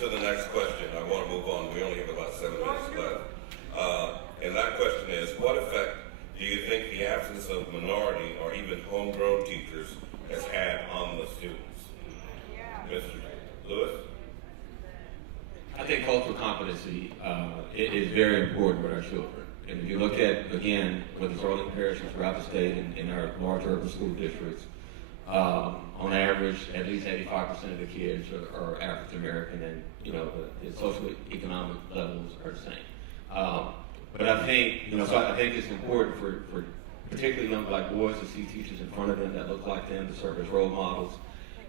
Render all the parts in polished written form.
to the next question. I want to move on. We only have about 7 minutes left. And that question is, what effect do you think the absence of minority or even homegrown teachers has had on the students? Mr. Lewis? I think cultural competency is very important with our children. And if you look at, again, whether it's Orland Parish or throughout the state and in our large urban school districts, on average, at least 85% of the kids are African American, and the socioeconomic levels are the same. But I think, so I think it's important for particularly young black boys to see teachers in front of them that look like them, to serve as role models.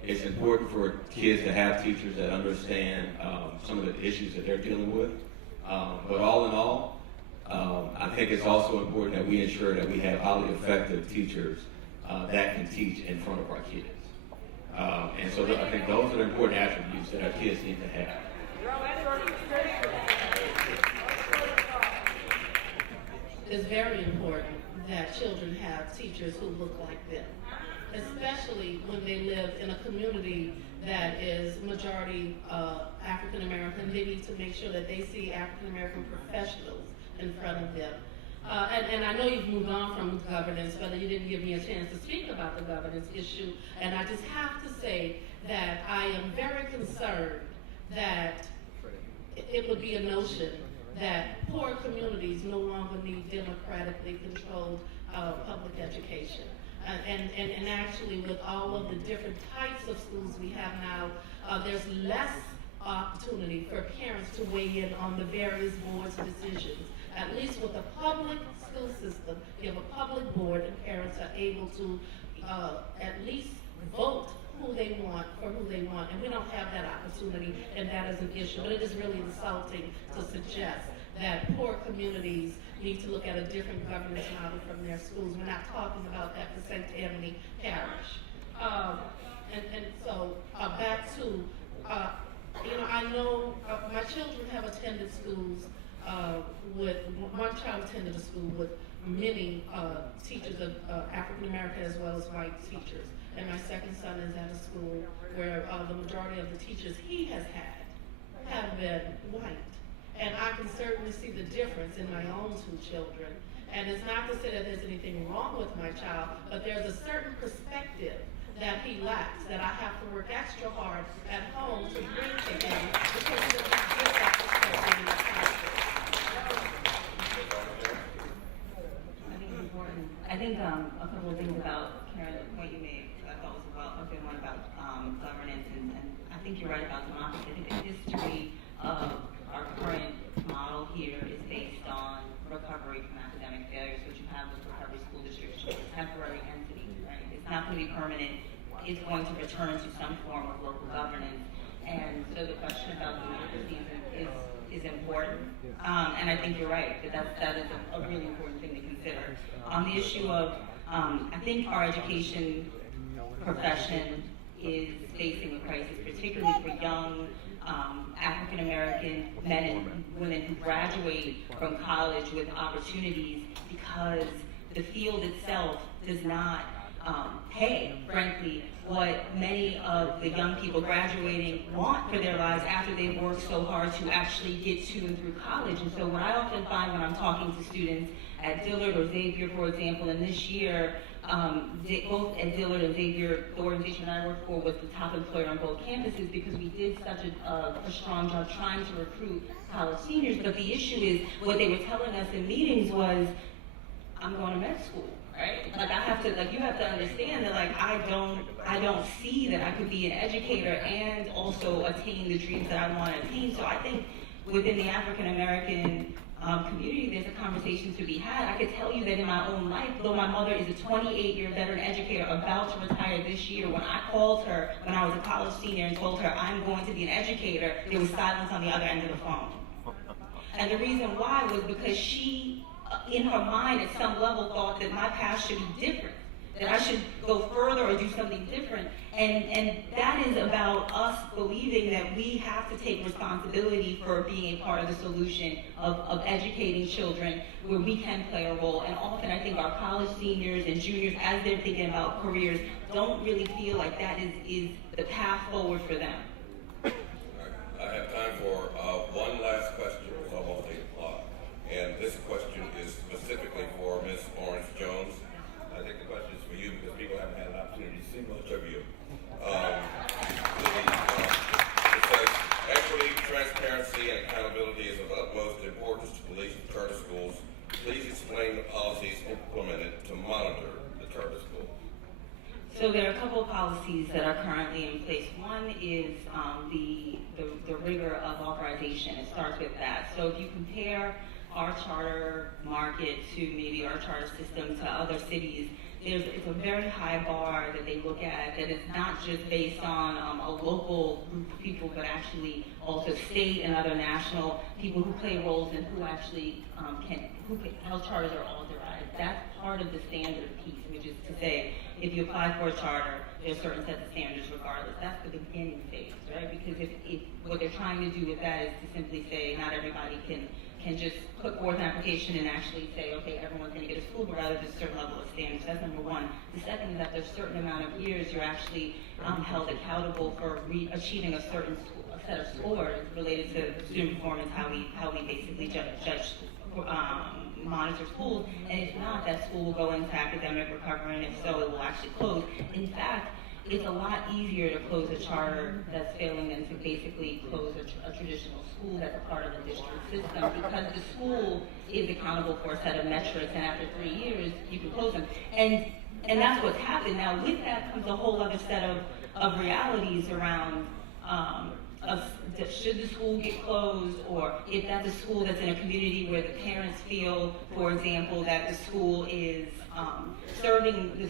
It's important for kids to have teachers that understand some of the issues that they're dealing with. But all in all, I think it's also important that we ensure that we have highly effective teachers that can teach in front of our kids. And so I think those are the important attributes that our kids need to have. It's very important that children have teachers who look like them, especially when they live in a community that is majority African American. They need to make sure that they see African American professionals in front of them. And I know you've moved on from governance, but you didn't give me a chance to speak about the governance issue. And I just have to say that I am very concerned that it would be a notion that poor communities no longer need democratically controlled public education. And actually, with all of the different types of schools we have now, there's less opportunity for parents to weigh in on the various boards' decisions. At least with the public school system, you have a public board and parents are able to at least vote who they want for who they want. And we don't have that opportunity, and that is an issue. But it is really insulting to suggest that poor communities need to look at a different governance model from their schools. We're not talking about that for St. Tammany Parish. And so back to, I know my children have attended schools one child attended a school with many teachers of African American as well as white teachers. And my second son is at a school where the majority of the teachers he has had have been white. And I can certainly see the difference in my own 2 children. And it's not to say that there's anything wrong with my child, but there's a certain perspective that he lacks, that I have to work extra hard at home to bring to him, because he doesn't get that perspective in the classroom. I think a couple of things about, Karen, the point you made, I thought was a good one about governance, and I think you're right about democracy. I think the history of our current model here is based on recovery from academic failures, which you have with recovery school districts, which is a temporary entity, right? It's not going to be permanent. It's going to return to some form of local governance. And so the question about democracy is important. And I think you're right, that is a really important thing to consider. On the issue of, I think our education profession is facing a crisis, particularly for young African American men and women who graduate from college with opportunities, because the field itself does not pay, frankly, what many of the young people graduating want for their lives after they've worked so hard to actually get to and through college. And so what I often find when I'm talking to students at Dillard or Xavier, for example, and this year, both at Dillard and Xavier, the organization I work for was the top employer on both campuses, because we did such a strong job trying to recruit college seniors. But the issue is, what they were telling us in meetings was, I'm going to med school. Right? Like you have to understand that I don't see that I could be an educator and also attain the dreams that I want to attain. So I think within the African American community, there's a conversation to be had. I could tell you that in my own life, though my mother is a 28-year veteran educator about to retire this year, when I called her when I was a college senior and told her I'm going to be an educator, there was silence on the other end of the phone. And the reason why was because she, in her mind, at some level, thought that my path should be different, that I should go further or do something different. And that is about us believing that we have to take responsibility for being a part of the solution of educating children where we can play a role. And often I think our college seniors and juniors, as they're thinking about careers, don't really feel like that is the path forward for them. I have time transparency and accountability is of utmost importance to police and charter schools. Please explain the policies implemented to monitor the charter schools. So there are a couple of policies that are currently in place. One is the rigor of authorization. It starts with that. So if you compare our charter market to maybe our charter system to other cities, it's a very high bar that they look at, that it's not just based on a local group of people, but actually also state and other national people who play roles and who actually how charters are authorized. That's part of the standard piece, which is to say, if you apply for a charter, there's certain sets of standards regardless. That's the beginning phase, right? Because if what they're trying to do with that is to simply say not everybody can just put forth an application and actually say, okay, everyone's going to get a school, but rather there's a certain level of standards. That's number one. The second is that there's a certain amount of years you're actually held accountable for achieving a certain set of scores related to student performance, how we basically judge monitor schools, and if not, that school will go into academic recovery, and if so, it will actually close. In fact, it's a lot easier to close a charter that's failing than to basically close a traditional school that's a part of the district system, because the school is accountable for a set of metrics, and after 3 years, you can close them. And that's what's happened. Now, with that comes a whole other set of realities around should the school get closed, or if that's a school that's in a community where the parents feel, for example, that the school is serving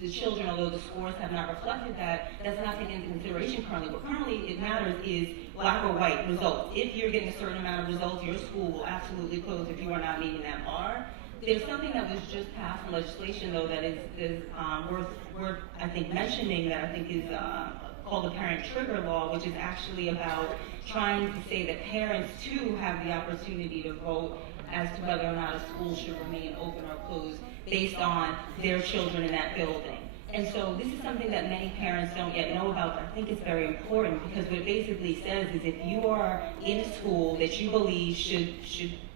the children, although the scores have not reflected that, that's not taken into consideration currently. What currently it matters is black or white results. If you're getting a certain amount of results, your school will absolutely close if you are not meeting that bar. There's something that was just passed in legislation, though, that is worth, I think, mentioning, that I think is called the Parent Trigger Law, which is actually about trying to say that parents, too, have the opportunity to vote as to whether or not a school should remain open or closed based on their children in that building. And so this is something that many parents don't yet know about, but I think it's very important, because what it basically says is if you are in a school that you believe should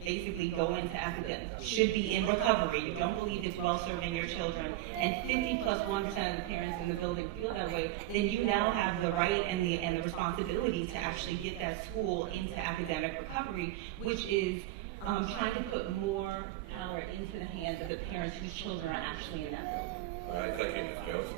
basically go into academics, should be in recovery, you don't believe it's well serving your children, and 50+1% of the parents in the building feel that way, then you now have the right and the responsibility to actually get that school into academic recovery, which is trying to put more power into the hands of the parents whose children are actually in that building. All right, thank you, Ms. Jones.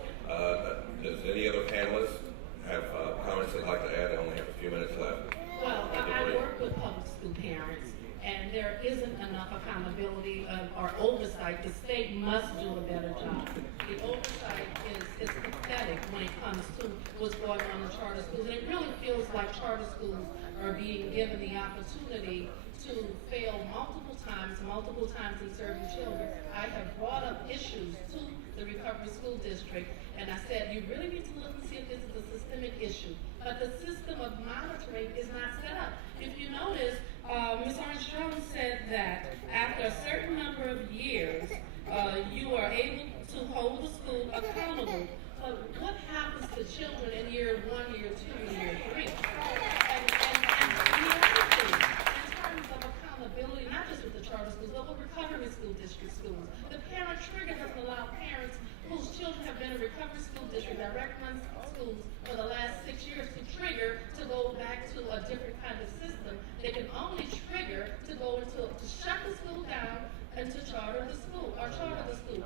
Does any other panelists have comments they'd like to add? I only have a few minutes left. Well, I work with public school parents, and there isn't enough accountability or oversight. The state must do a better job. The oversight is pathetic when it comes to what's going on in charter schools, and it really feels like charter schools are being given the opportunity to fail multiple times in serving children. I have brought up issues to the Recovery School District, and I said, you really need to look and see if this is a systemic issue. But the system of monitoring is not set up. If you notice, Ms. Orange-Jones said that after a certain number of years, you are able to hold the school accountable. But what happens to children in year 1, year 2, and year 3? And the other thing, in terms of accountability, not just with the charter schools, but with recovery school district schools, the parent trigger doesn't allow parents whose children have been in recovery school district, direct run schools for the last 6 years, to trigger to go back to a different kind of system. They can only trigger to go into, to shut the school down and to charter the school, or charter the school.